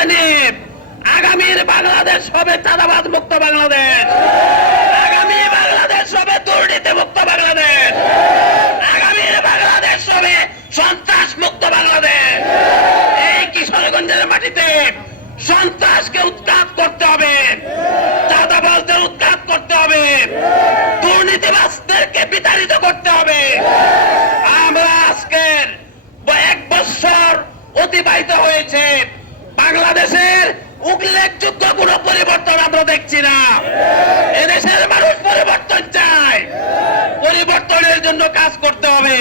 হাতে আগামীর বাংলাদেশ হবে চাঁদাবাদ মুক্ত বাংলাদেশ। আগামী বাংলাদেশ হবে দুর্নীতি মুক্ত বাংলাদেশ। আগামীর বাংলাদেশ হবে সন্ত্রাস মুক্ত বাংলাদেশ। এই কিশোরগঞ্জের মাটিতে সন্ত্রাসকে উৎখাত করতে হবে। চাঁদাবাজদের উৎখাত করতে হবে। দুর্নীতিবাজদেরকে বিতাড়িত করতে হবে। আমরা আজকের এক বছর অতিবাহিত হয়েছে। বাংলাদেশের উল্লেখযোগ্য কোনো পরিবর্তন আমরা দেখছি না। এদেশের মানুষ পরিবর্তন চায়। পরিবর্তনের জন্য কাজ করতে হবে।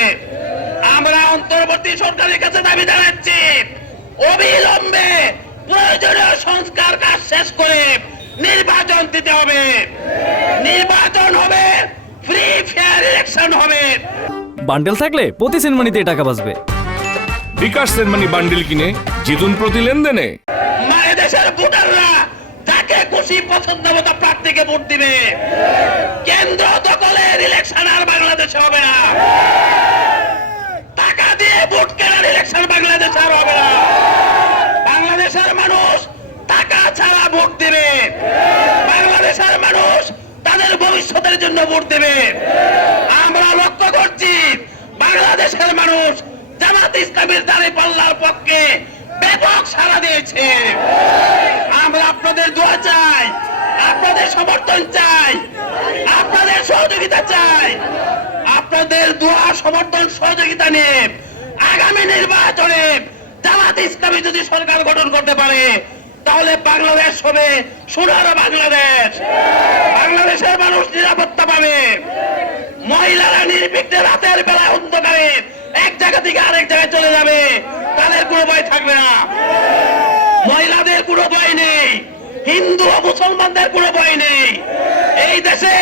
আমরা অন্তর্বর্তী সরকারের কাছে দাবি জানাচ্ছি, অবিলম্বে প্রয়োজনীয় সংস্কার কাজ শেষ করে নির্বাচন দিতে হবে। নির্বাচন হবে ফ্রি ফেয়ার ইলেকশন হবে। বান্ডেল থাকলে প্রতি সেনমানিতে টাকা বাঁচবে। বিকাশ সেনমানি বান্ডিল কিনে জিতুন প্রতি লেনদেনে। মা এদেশের ভোটাররা যাকে খুশি পছন্দ মতো প্রার্থীকে ভোট দিবে। কেন্দ্র দখলের ইলেকশন আর বাংলাদেশে হবে না। টাকা দিয়ে ভোট কেনার ইলেকশন বাংলাদেশে আর হবে না। বাংলাদেশের মানুষ টাকা ছাড়া ভোট দিবে। বাংলাদেশের মানুষ তাদের ভবিষ্যতের জন্য ভোট দেবে। আমরা লক্ষ্য করছি বাংলাদেশের মানুষ ইসলামের দাঁড়ি পাল্লার পক্ষে ব্যাপক সাড়া দিয়েছে। আমরা আপনাদের দোয়া চাই, আপনাদের সমর্থন চাই, আপনাদের সহযোগিতা চাই। আপনাদের দোয়া, সমর্থন, সহযোগিতা নিয়ে আগামী নির্বাচনে জামাত ইসলামী যদি সরকার গঠন করতে পারে, তাহলে বাংলাদেশ হবে সোনার বাংলাদেশ। বাংলাদেশের মানুষ নিরাপত্তা পাবে। মহিলারা নির্বিঘ্নে রাতের বেলায় আরেক জায়গায় চলে যাবে। তাদের কোনো ভয় থাকবে না। মহিলাদের কোনো ভয় নেই। হিন্দু ও মুসলমানদের কোনো ভয় নেই। এই দেশে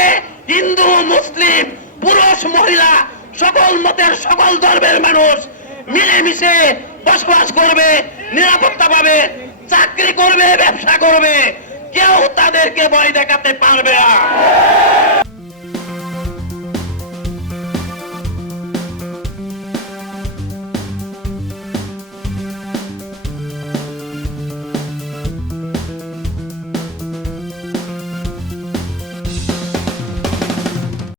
হিন্দু মুসলিম, পুরুষ, মহিলা, সকল মতের সকল ধর্মের মানুষ মিলেমিশে বসবাস করবে, নিরাপত্তা পাবে, চাকরি করবে, ব্যবসা করবে। কেউ তাদেরকে ভয় দেখাতে পারবে না।